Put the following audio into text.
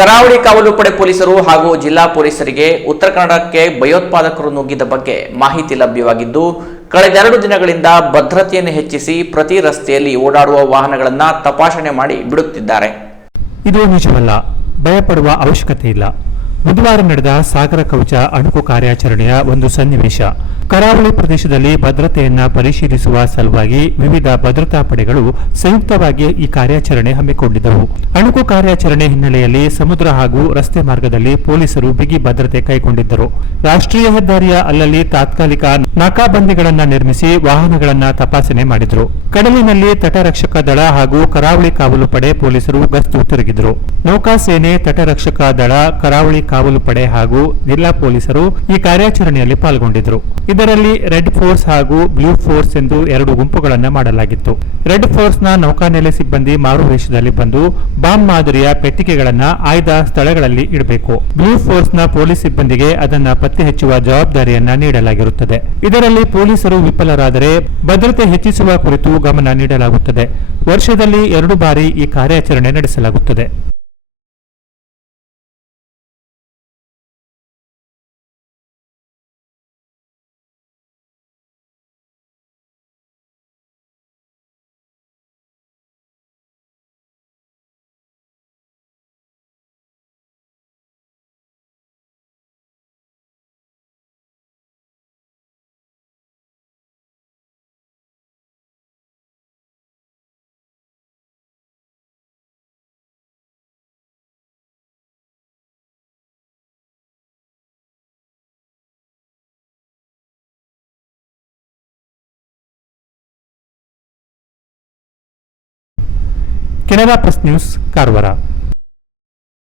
ಕರಾವಳಿ ಕಾವಲು ಪಡೆ ಪೊಲೀಸರು ಹಾಗೂ ಜಿಲ್ಲಾ ಪೊಲೀಸರಿಗೆ ಉತ್ತರ ಕನ್ನಡಕ್ಕೆ ಭಯೋತ್ಪಾದಕರು ನುಗ್ಗಿದ ಬಗ್ಗೆ ಮಾಹಿತಿ ಲಭ್ಯವಾಗಿದ್ದು ಕಳೆದೆರಡು ದಿನಗಳಿಂದ ಭದ್ರತೆಯನ್ನು ಹೆಚ್ಚಿಸಿ ಪ್ರತಿ ರಸ್ತೆಯಲ್ಲಿ ಓಡಾಡುವ ವಾಹನಗಳನ್ನು ತಪಾಸಣೆ ಮಾಡಿ ಬಿಡುತ್ತಿದ್ದಾರೆ. ಇದು ನಿಜವಲ್ಲ, ಭಯಪಡುವ ಅವಶ್ಯಕತೆ ಇಲ್ಲ. ಬುಧವಾರ ನಡೆದ ಸಾಗರ ಕವಚ ಅಣುಕು ಕಾರ್ಯಾಚರಣೆಯ ಒಂದು ಸನ್ನಿವೇಶ. ಕರಾವಳಿ ಪ್ರದೇಶದಲ್ಲಿ ಭದ್ರತೆಯನ್ನ ಪರಿಶೀಲಿಸುವ ಸಲುವಾಗಿ ವಿವಿಧ ಭದ್ರತಾ ಪಡೆಗಳು ಸಂಯುಕ್ತವಾಗಿ ಈ ಕಾರ್ಯಾಚರಣೆ ಹಮ್ಮಿಕೊಂಡಿದ್ದವು. ಅಣುಕು ಕಾರ್ಯಾಚರಣೆ ಹಿನ್ನೆಲೆಯಲ್ಲಿ ಸಮುದ್ರ ಹಾಗೂ ರಸ್ತೆ ಮಾರ್ಗದಲ್ಲಿ ಪೊಲೀಸರು ಬಿಗಿ ಭದ್ರತೆ ಕೈಗೊಂಡಿದ್ದರು. ರಾಷ್ಟ್ರೀಯ ಹೆದ್ದಾರಿಯ ಅಲ್ಲಲ್ಲಿ ತಾತ್ಕಾಲಿಕ ನಾಕಾಬಂದಿಗಳನ್ನು ನಿರ್ಮಿಸಿ ವಾಹನಗಳನ್ನ ತಪಾಸಣೆ ಮಾಡಿದ್ರು. ಕಡಲಿನಲ್ಲಿ ತಟರಕ್ಷಕ ದಳ ಹಾಗೂ ಕರಾವಳಿ ಕಾವಲು ಪಡೆ ಪೊಲೀಸರು ಗಸ್ತು ತಿರುಗಿದ್ರು. ನೌಕಾಸೇನೆ ತಟರಕ್ಷಕ ದಳ, ಕರಾವಳಿ ಕಾವಲು ಪಡೆ ಹಾಗೂ ಜಿಲ್ಲಾ ಪೊಲೀಸರು ಈ ಕಾರ್ಯಾಚರಣೆಯಲ್ಲಿ ಪಾಲ್ಗೊಂಡಿದ್ರು. ಇದರಲ್ಲಿ ರೆಡ್ ಫೋರ್ಸ್ ಹಾಗೂ ಬ್ಲೂ ಫೋರ್ಸ್ ಎಂದು ಎರಡು ಗುಂಪುಗಳನ್ನು ಮಾಡಲಾಗಿತ್ತು. ರೆಡ್ ಫೋರ್ಸ್ನ ನೌಕಾನೆಲೆ ಸಿಬ್ಬಂದಿ ಮಾರುವೇಷದಲ್ಲಿ ಬಂದು ಬಾಂಬ್ ಮಾದರಿಯ ಪೆಟ್ಟಿಗೆಗಳನ್ನ ಆಯ್ದ ಸ್ಥಳಗಳಲ್ಲಿ ಇಡಬೇಕು. ಬ್ಲೂ ಫೋರ್ಸ್ನ ಪೊಲೀಸ್ ಸಿಬ್ಬಂದಿಗೆ ಅದನ್ನ ಪತ್ತೆ ಹಚ್ಚುವ ಜವಾಬ್ದಾರಿಯನ್ನ ನೀಡಲಾಗಿರುತ್ತದೆ. ಇದರಲ್ಲಿ ಪೊಲೀಸರು ವಿಫಲರಾದರೆ ಭದ್ರತೆ ಹೆಚ್ಚಿಸುವ ಕುರಿತು ಗಮನ ನೀಡಲಾಗುತ್ತದೆ. ವರ್ಷದಲ್ಲಿ ಎರಡು ಬಾರಿ ಈ ಕಾರ್ಯಾಚರಣೆ ನಡೆಸಲಾಗುತ್ತದೆ. Canara press news कारवरा